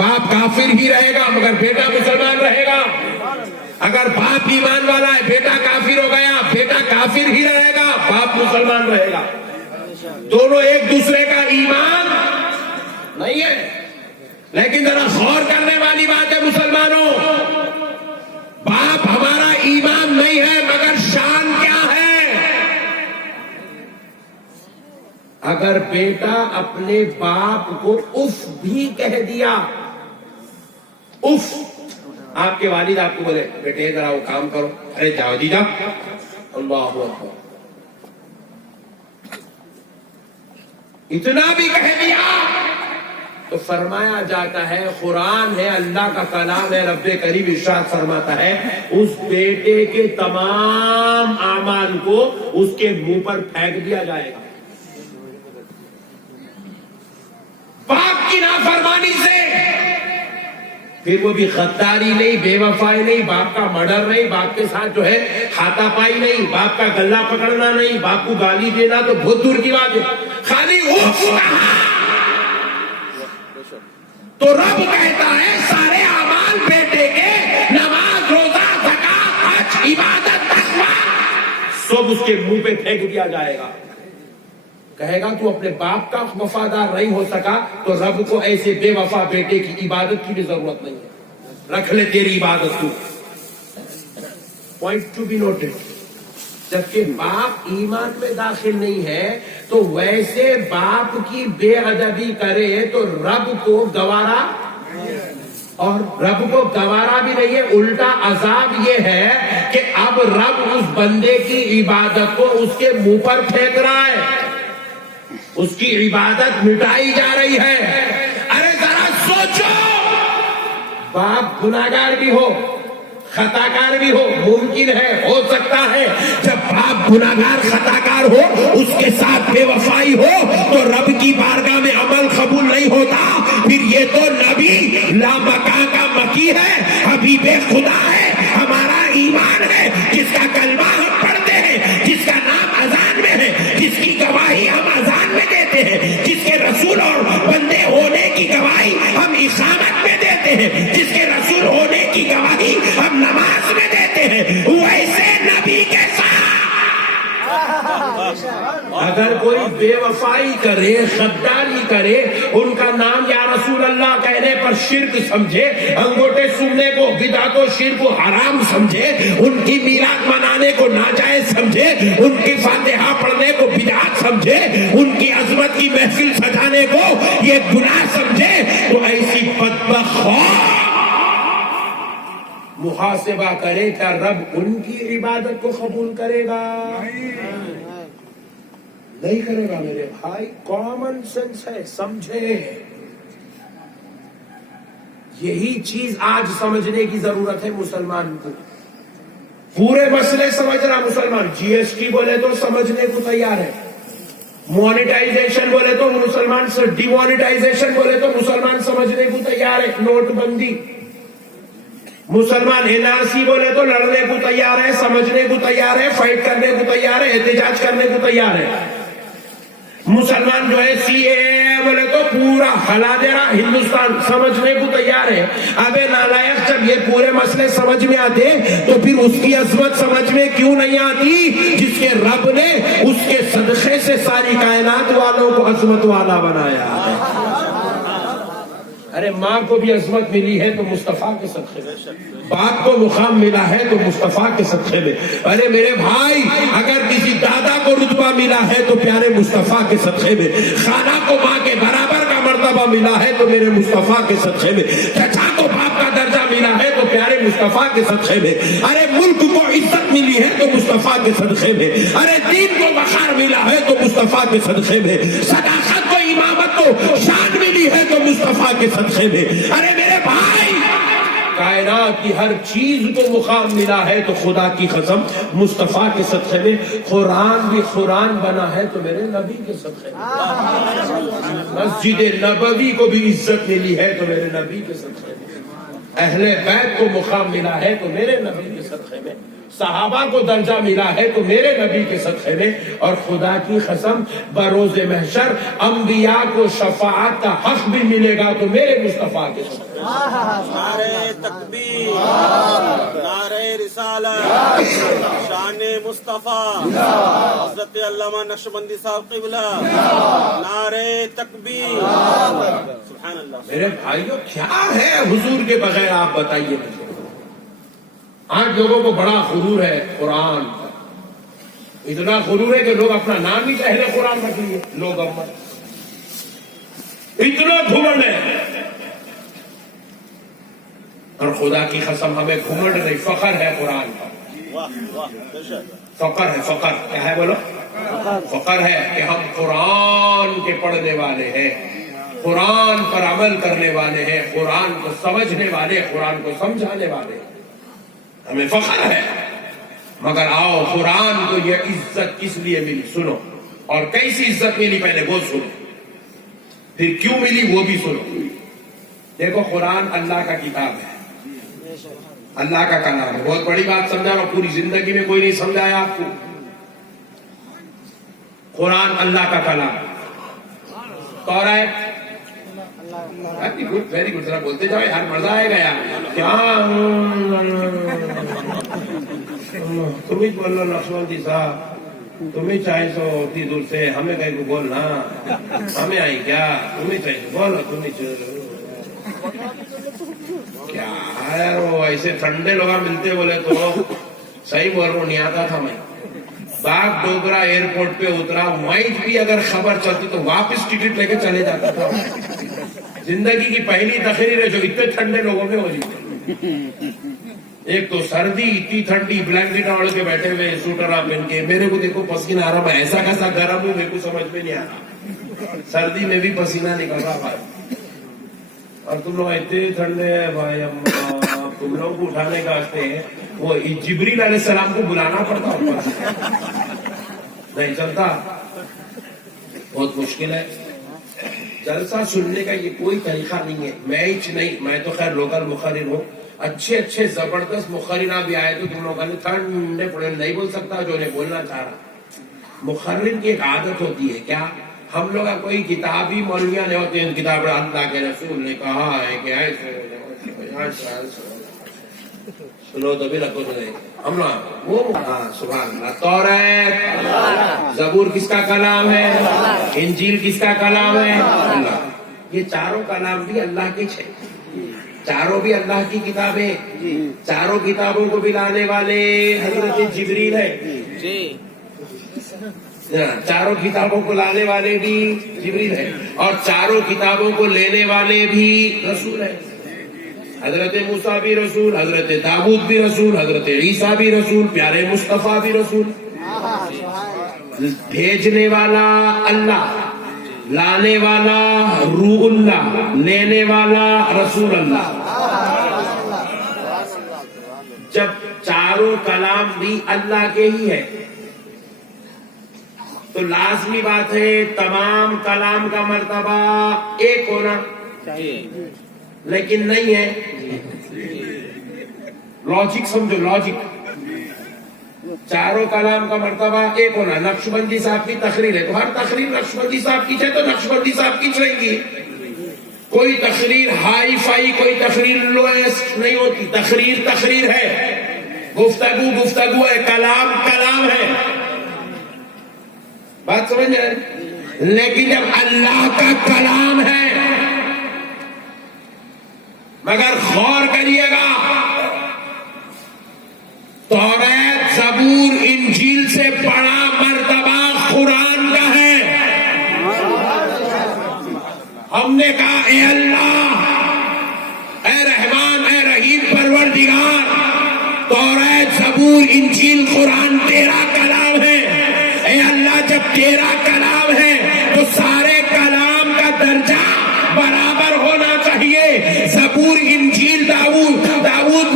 باپ کافر ہی رہے گا مگر بیٹا مسلمان رہے گا. اگر باپ ایمان والا ہے بیٹا کافر ہو گیا بیٹا کافر ہی رہے گا باپ مسلمان رہے گا. دونوں ایک دوسرے کا ایمان نہیں ہے. لیکن ذرا غور کرنے والی بات ہے مسلمانوں، باپ ہمارا ایمان نہیں ہے مگر شان کیا ہے. اگر بیٹا اپنے باپ کو اف بھی کہہ دیا، اف، آپ کے والد آپ کو بولے بیٹے ذرا وہ کام کرو، ارے جاؤ جی جاؤ، اللہ اکبر، اتنا بھی کہہ دیا تو فرمایا جاتا ہے، قرآن ہے اللہ کا کلام ہے، رب کریم ارشاد فرماتا ہے اس بیٹے کے تمام اعمال کو اس کے منہ پر پھینک دیا جائے گا. باپ کی نافرمانی سے، پھر وہ بھی غداری نہیں، بے وفائی نہیں، باپ کا مرڈر نہیں، باپ کے ساتھ جو ہے ہاتھا پائی نہیں، باپ کا گلا پکڑنا نہیں، باپ کو گالی دینا تو بہت دور کی بات ہے. خالی اف کہا تو رب کہتا ہے سارے اعمال بیٹے کے، نماز، روزہ، زکات، حج، عبادت، تقویٰ، سب اس کے منہ پہ پھینک دیا جائے گا. کہے گا تو اپنے باپ کا وفادار نہیں ہو سکا تو رب کو ایسے بے وفا بیٹے کی عبادت کی بھی ضرورت نہیں ہے، رکھ لے تیری عبادت کو. Point to be noted. جبکہ باپ ایمان میں داخل نہیں ہے تو ویسے باپ کی بے ادبی کرے تو رب کو گوارا، اور رب کو گوارا بھی نہیں ہے، الٹا عذاب یہ ہے کہ اب رب اس بندے کی عبادت کو اس کے منہ پر پھینک رہا ہے، اس کی عبادت مٹائی جا رہی ہے. ارے ذرا سوچو، باپ گناہگار بھی ہو، خطا کار بھی ہو، ممکن ہے، ہو سکتا ہے جب باپ گناہگار خطا کار ہو، اس کے ساتھ بے وفائی ہو تو رب کی بارگاہ میں عمل قبول نہیں ہوتا. پھر یہ تو نبی لامکاں کا مکی ہے، حبیب خدا ہے، ہمارا ایمان ہے، جس کا کلمہ ہم پڑھتے ہیں، جس کا نام اذان میں ہے، جس کی گواہی ہم اذان میں دیتے ہیں، جس کے رسول اور بندے ہونے کی گواہی ہم اقامت میں دیتے ہیں، جس کے رسول ہونے کی گواہی ہم نماز میں دیتے ہیں، ویسے نبی کے ساتھ اگر کوئی بے وفائی کرے، غداری کرے، ان کا نام یا رسول اللہ کہنے پر شرک سمجھے، انگوٹھے سننے کو بدعت و شرک و حرام سمجھے، ان کی میلاد منانے کو ناجائز سمجھے، ان کی فاتحہ پڑھنے کو بدعت سمجھے، ان کی عظمت کی محفل سجانے کو یہ گناہ سمجھے، تو ایسی بدبخت محاسبہ کرے، کیا رب ان کی عبادت کو قبول کرے گا؟ نہیں کرے گا. میرے بھائی کامن سینس ہے، سمجھے. یہی چیز آج سمجھنے کی ضرورت ہے مسلمان کو. پورے مسئلے سمجھ رہا مسلمان، جی ایس ٹی بولے تو سمجھنے کو تیار ہے، مونیٹائزیشن بولے تو مسلمان، ڈی مونیٹائزیشن بولے تو مسلمان سمجھنے کو تیار ہے، نوٹ بندی. مسلمان این آر سی بولے تو لڑنے کو تیار ہے، سمجھنے کو تیار ہے، فائٹ کرنے کو تیار ہے، احتجاج کرنے کو تیار ہے. مسلمان جو ہے سی اے بولے تو پورا ہلا دے رہا ہندوستان، سمجھنے کو تیار ہے. ابے نالائق، جب یہ پورے مسئلے سمجھ میں آتے تو پھر اس کی عظمت سمجھ میں کیوں نہیں آتی جس کے رب نے اس کے صدقے سے ساری کائنات والوں کو عظمت والا بنایا. ارے ماں کو بھی عظمت ملی ہے تو مصطفیٰ کے صدقے میں، باپ کو مقام ملا ہے تو مصطفیٰ کے صدقے میں. ارے میرے بھائی، اگر کسی دادا کو رتبہ ملا ہے تو پیارے مصطفیٰ کے صدقے میں، خالہ کو ماں کے برابر کا مرتبہ ملا ہے تو میرے مصطفیٰ کے صدقے میں، چچا کو باپ کا درجہ ملا ہے تو پیارے مصطفیٰ کے صدقے میں. ارے ملک کو عزت ملی ہے تو مصطفیٰ کے صدقے میں. ارے دین کو وقار ملا ہے تو مصطفیٰ کے صدقے میں. صداقت کو، امامت کو شان ملی ہے تو مصطفیٰ کے صدقے میں. ارے میرے بھائی، کائنات کی ہر چیز کو مقام ملا ہے تو خدا کی قسم مصطفیٰ کے صدقے میں. قرآن بھی قرآن بنا ہے تو میرے نبی کے صدقے میں. مسجد نبوی کو بھی عزت ملی ہے تو میرے نبی کے صدقے میں. اہل بیت کو مقام ملا ہے تو میرے نبی کے صدقے میں. صحابہ کو درجہ ملا ہے تو میرے نبی کے صدقے میں، اور خدا کی قسم بروز محشر انبیاء کو شفاعت کا حق بھی ملے گا تو میرے مصطفیٰ کے صدقے۔ نعرہ تکبیر، نعرہ رسالت، شان مصطفیٰ، حضرت علامہ نقشبندی صاحب قبلہ، نعرہ تکبیر، سبحان اللہ۔ میرے بھائیوں کیا ہے حضور کے بغیر، آپ بتائیے مجھے۔ آج لوگوں کو بڑا غرور ہے قرآن کا، اتنا غرور ہے کہ لوگ اپنا نام ہی پہلے قرآن رکھ لیے، لوگ اتنا گھمنڈ ہے۔ اور خدا کی قسم ہمیں گھمنڈ نہیں، فخر ہے قرآن کا، واہ واہ، بے شک، فخر ہے، فخر کیا ہے بولو؟ فخر ہے کہ ہم قرآن کے پڑھنے والے ہیں، قرآن پر عمل کرنے والے ہیں، قرآن کو سمجھنے والے، قرآن کو سمجھانے والے، ہمیں فخر ہے۔ مگر آؤ قرآن کو یہ عزت کس لیے ملی سنو، اور کیسی عزت ملی پہلے وہ سنو، پھر کیوں ملی وہ بھی سنو۔ دیکھو قرآن اللہ کا کتاب ہے، اللہ کا کلام ہے، بہت بڑی بات سمجھا، میں پوری زندگی میں کوئی نہیں سمجھایا آپ کو۔ قرآن اللہ کا کلام، توریت ویری گڈ، ذرا بولتے جاؤ یار، مزہ آئے گا یار۔ کیا تم ہی بول لو نقشبندی صاحب، تم ہی چاہے سو اتنی دور سے، ہمیں کہیں کو بولنا، ہمیں آئی کیا، تم ہی چاہیے بولو، تم ہی کیا ہے وہ ایسے ٹھنڈے لوگ ملتے بولے تو صحیح بول رہا ہوں، نہیں آتا تھا میں۔ باغ ڈوگرا ایئرپورٹ پہ اترا، وہیں بھی اگر خبر چلتی تو واپس ٹکٹ لے کے چلے جاتا تھا۔ زندگی کی پہلی تقریر ہے جو اتنے ٹھنڈے لوگوں میں ہوئی۔ ایک تو سردی اتنی ٹھنڈی، بلینکٹ اوڑھ کے بیٹھے ہوئے، سوٹرا پہن کے، میرے کو دیکھو پسینہ آ رہا، میں ایسا کیسا گرم ہوں میرے کو سمجھ میں نہیں آ رہا، سردی میں بھی پسینہ نکل رہا بھائی، اور تم لوگ اتنے ٹھنڈے ہیں بھائی، تم لوگ کو اٹھانے کا واسطے وہ جبریل علیہ السلام کو بلانا پڑتا اوپر، نہیں چلتا، بہت مشکل ہے۔ جلسہ سننے کا یہ کوئی طریقہ نہیں ہے، میچ نہیں، میں تو خیر لوکل مقرر ہوں، اچھے اچھے زبردست مقررہ بھی آئے تو تم لوگوں نے ٹھنڈے پڑے نہیں بول سکتا جو انہیں بولنا چاہ رہا۔ مقرر کی ایک عادت ہوتی ہے، کیا ہم لوگ کا کوئی کتابی مولویاں نہیں ہوتے ہیں، کتاب اللہ کے رسول نے کہا ہے کہ ایسے سنو تو بھی رکھو تو نہیں، ہم لوگ وہ سبحان اللہ۔ توریت زبور کس کا کلام ہے؟ انجیل کس کا کلام ہے؟ اللہ۔ یہ چاروں کلام بھی اللہ کے ہیں، چاروں بھی اللہ کی کتابیں، چاروں کتابوں کو بھی لانے والے حضرت جبریل ہے، چاروں کتابوں کو لانے والے بھی جبریل ہے، اور چاروں کتابوں کو لینے والے بھی رسول ہے۔ حضرت موسیٰ بھی رسول، حضرت داؤد بھی رسول، حضرت عیسیٰ بھی رسول، پیارے مصطفیٰ بھی رسول۔ بھیجنے والا اللہ، لانے والا روح اللہ، لینے والا رسول اللہ۔ جب چاروں کلام بھی اللہ کے ہی ہے تو لازمی بات ہے تمام کلام کا مرتبہ ایک ہونا چاہیے، لیکن نہیں ہے۔ لاجک سمجھو، لاجک، چاروں کلام کا مرتبہ ایک ہونا۔ نقشبندی صاحب کی تقریر ہے تو ہر تقریر نقشبندی صاحب کی ہے تو نقشبندی صاحب کی چلے گی، کوئی تقریر ہائی فائی، کوئی تقریر لوئسٹ نہیں ہوتی، تقریر تقریر ہے، گفتگو گفتگو ہے، کلام کلام ہے، بات سمجھ رہے؟ لیکن جب اللہ کا کلام ہے، مگر غور کریے گا، توریت زبور انجیل سے بڑا مرتبہ قرآن کا ہے۔ ہم نے کہا اے اللہ، اے رحمان، اے رحیم پروردگار، توریت زبور انجیل قرآن تیرا کلام ہے، اے اللہ جب تیرا کلام ہے تو سارے کلام کا درجہ برابر ہونا چاہیے۔ زبور انجیل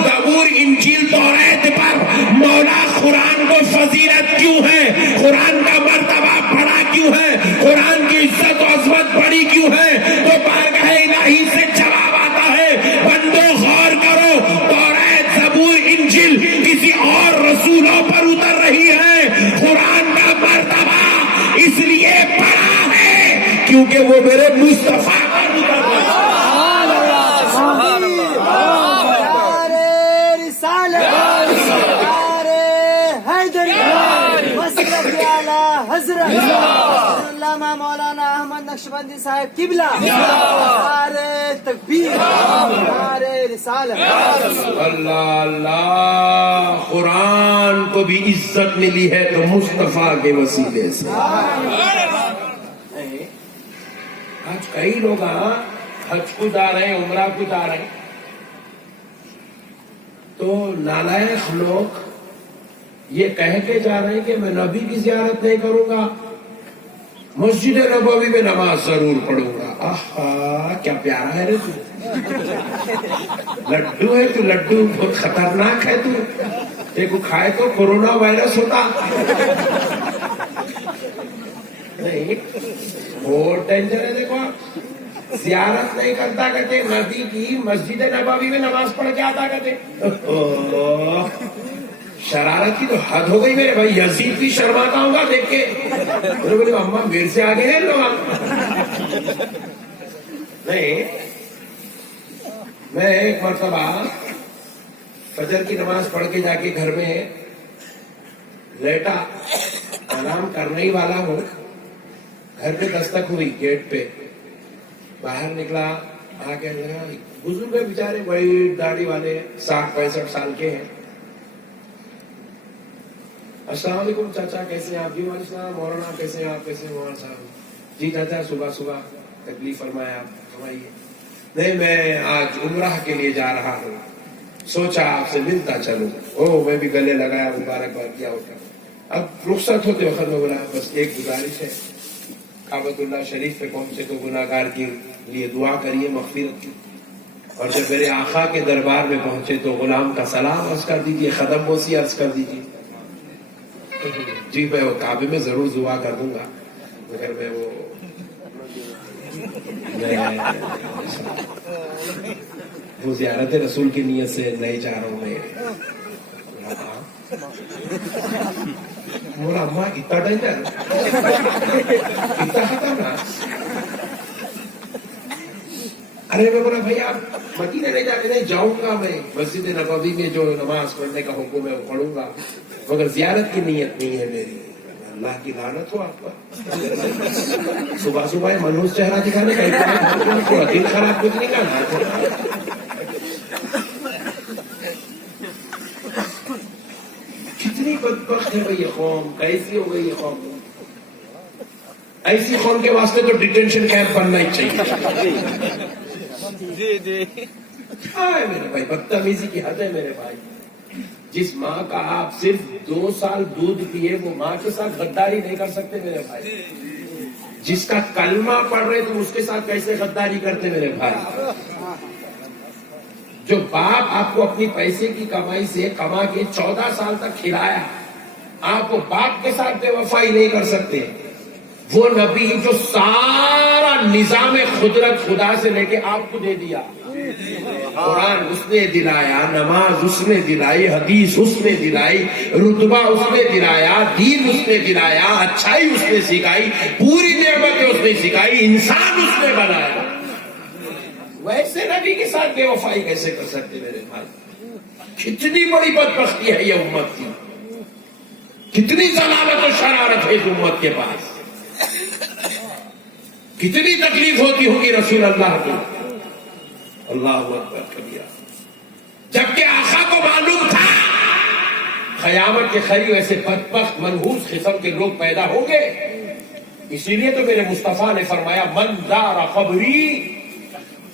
زبور انجیل توریت پر مولا قرآن کو فضیلت کیوں ہے، قرآن کا مرتبہ بڑا کیوں ہے، قرآن کی عزت و عظمت بڑی کیوں ہے؟ تو بارگاہ الہی سے جواب آتا ہے، بندو غور کرو، توریت زبور انجیل کسی اور رسول کیونکہ وہ میرے مصطفیٰ کا نکاح ہے۔ حضرت علامہ مولانا احمد نقشبندی صاحب قبلہ، نعرہ تکبیر، نعرہ رسالت۔ اللہ اللہ، قرآن کو بھی عزت ملی ہے تو مصطفیٰ کے وسیلے سے۔ آج کئی لوگ حج کو جا رہے ہیں، عمرہ کو جا رہے ہیں، تو نالائق لوگ یہ کہہ کے جا رہے ہیں کہ میں نبی کی زیارت نہیں کروں گا، مسجد نبوی میں نماز ضرور پڑھوں گا۔ آہا کیا پیارا ہے رے تو، لڈو ہے تو، لڈو بہت خطرناک ہے تو، ایک کو کھائے تو کورونا وائرس ہوتا نہیں، بہت ڈینجر ہے۔ دیکھو زیارت نہیں کرتا کہتے نبی کی، مسجد نبوی میں نماز پڑھ کے آتا کہتے۔ شرارت کی تو حد ہو گئی میرے بھائی، یزید بھی شرماتا ہوں گا دیکھ کے، بولے اماں میرے سے آگے ہیں لوگ۔ نہیں، میں ایک مرتبہ فجر کی نماز پڑھ کے جا کے گھر میں لیٹا، آرام کرنے ہی والا ہوں، گھر پہ دستک ہوئی گیٹ پہ، باہر نکلا، آ کے بزرگ ہے بیچارے، بڑی داڑھی والے، 60-65 سال کے ہیں۔ السلام علیکم چاچا، کیسے ہیں آپ؟ جی وعلیکم السلام مولانا، کیسے ہیں آپ؟ کیسے ہیں مولانا صاحب؟ جی چاچا صبح صبح تکلیف فرمایا، آپ فرمائیے۔ نہیں میں آج عمرہ کے لیے جا رہا ہوں، سوچا آپ سے ملتا چلوں۔ او میں بھی گلے لگایا، مبارکباد کیا ہوتا۔ اب رخصت ہوتے وقت میں بولا بس ایک گزارش ہے، کعبۃ اللہ شریف پہ پہنچے تو گناہگار کے لیے دعا کریے مغفرت کی، اور جب میرے آقا کے دربار میں پہنچے تو غلام کا سلام عرض کر دیجیے، خدم بوسی عرض کر دیجیے۔ جی میں وہ کعبے میں ضرور دعا کر دوں گا، مگر میں وہ زیارت رسول کی نیت سے نہیں جا رہا ہوں میں۔ بولا اماں اتنا ڈینجر، اتنا خطرناک؟ ارے میں بولا بھائی آپ مدینے نہیں جاتے؟ نہیں جاؤں گا میں، مسجد نبوی میں جو نماز پڑھنے کا حکم ہے وہ پڑھوں گا، مگر زیارت کی نیت نہیں ہے میری۔ اللہ کی لعنت ہو آپ پر، صبح صبح منحوس چہرہ دکھانے کا، تھوڑا دل خراب کچھ نہیں کرنا۔ کتنی بدبخت ہے بھائی یہ قوم، کیسی ہو گئی یہ قوم؟ ایسی قوم کے واسطے تو ڈیٹینشن کیمپ بننا ہی چاہیے۔ جی جی میرے بھائی بدتمیزی کی حد ہے میرے بھائی۔ جس ماں کا آپ صرف 2 سال دودھ پیے وہ ماں کے ساتھ غداری نہیں کر سکتے میرے بھائی۔ جس کا کلمہ پڑھ رہے تم اس کے ساتھ کیسے غداری کرتے میرے بھائی؟ جو باپ آپ کو اپنی پیسے کی کمائی سے کما کے 14 سال تک کھلایا، آپ وہ باپ کے ساتھ بے وفائی نہیں کر سکتے۔ وہ نبی جو سارا نظام قدرت خدا سے لے کے آپ کو دے دیا، قرآن اس نے دلایا، نماز اس نے دلائی، حدیث اس نے دلائی، رتبہ اس نے دلایا، دین اس نے دلایا، اچھائی اس نے سکھائی، پوری نعمتیں اس نے سکھائی، انسان اس نے بنایا، ویسے نبی کے ساتھ بے وفائی کیسے کر سکتے میرے بھائی؟ کتنی بڑی بدبختی ہے یہ امت کی، کتنی ضلالت و شرارت ہے اس امت کے پاس، کتنی تکلیف ہوتی ہوگی رسول اللہ کو۔ اللہ اکبر کبیرہ۔ جبکہ آقا کو معلوم تھا قیامت کے قریب ایسے بدبخت منحوس قسم کے لوگ پیدا ہوں گے، اسی لیے تو میرے مصطفیٰ نے فرمایا من زار قبری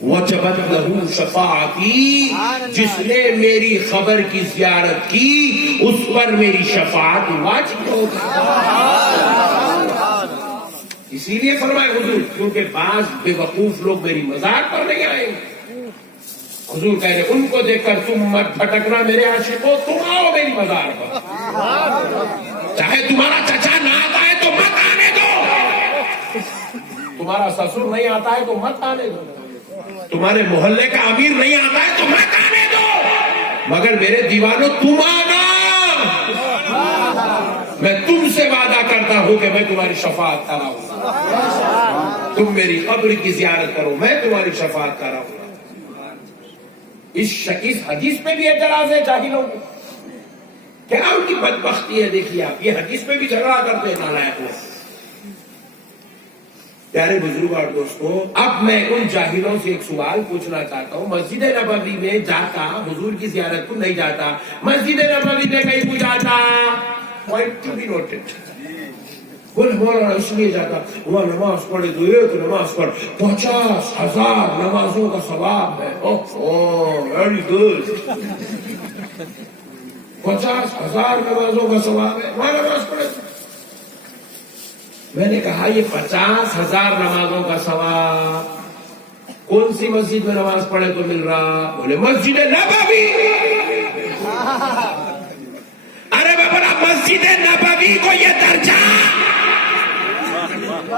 وجبت لہ شفاعتی، جس نے میری قبر کی زیارت کی اس پر میری شفاعت واجب ہوگی۔ اسی لیے فرمایا حضور، کیونکہ بعض بے وقوف لوگ میری مزار پر نہیں آئے، حضور کہہ رہے ان کو دیکھ کر تم مت بھٹکنا میرے عاشقوں، تم آؤ میری مزار پر، چاہے تمہارا چچا نہ آتا ہے تو مت آنے دو، تمہارا سسر نہیں آتا ہے تو مت آنے دو، تمہارے محلے کا امیر نہیں آتا ہے تو مت آنے دو، مگر میرے دیوانوں تم آنا، میں تم سے وعدہ کرتا ہوں کہ میں تمہاری شفاعت کراؤں گا۔ تم میری قبر کی زیارت کرو، میں تمہاری شفاعت کر رہا ہوں۔ اس حدیث پہ بھی اعتراض ہے جاہلوں کو، کیا ان کی بدبختی ہے؟ دیکھیے آپ، یہ حدیث پہ بھی جھگڑا کرتے ہیں نالائق لوگ۔ پیارے بزرگ اور دوستو، اب میں ان جاہلوں سے ایک سوال پوچھنا چاہتا ہوں۔ مسجد نبوی میں جاتا، حضور کی زیارت کو نہیں جاتا، مسجد نبوی میں کہیں کو جاتا، پوائنٹ ٹو بی نوٹڈ، مولانا اس لیے جاتا وہاں نماز پڑھے تو ایک نماز پر 50,000 نمازوں کا ثواب ہے۔ ویری گڈ، 50,000 نمازوں کا ثواب ہے، وہاں نماز پڑھے۔ میں نے کہا یہ 50,000 نمازوں کا ثواب کون سی مسجد میں نماز پڑھے تو مل رہا؟ بولے مسجد نبوی۔ ارے بابا، مسجد نبوی کو یہ درجہ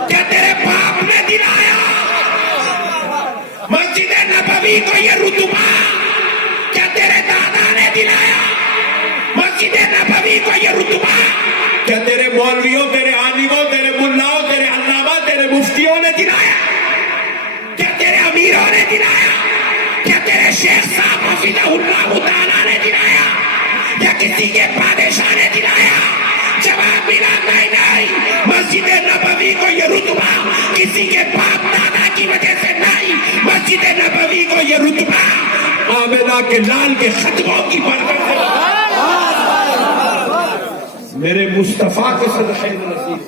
کیا تیرے باپ نے دلایا؟ مسجد نبوی کو یہ رتبہ کیا تیرے دادا نے دلایا؟ مسجد نبوی کو یہ رتبہ کیا تیرے مولویوں، تیرے عالموں، تیرے ملاؤں، تیرے علامہ، تیرے مفتیوں نے دلایا؟ کیا تیرے امیروں نے دلایا؟ کیا تیرے شیخ صاحب حفظہ اللہ تعالیٰ نے دلایا؟ یا کسی کے بادشاہ نے دلایا؟ جواب ملا نہیں۔ مسجد نبوی کو یہ رتبہ کسی کے باپ دادا کی وجہ سے نہیں، مسجد نبوی کو یہ رتبہ آمنہ کے لال کے خطبوں کی برکت ہے۔ میرے مصطفیٰ کے صدقے میں نصیب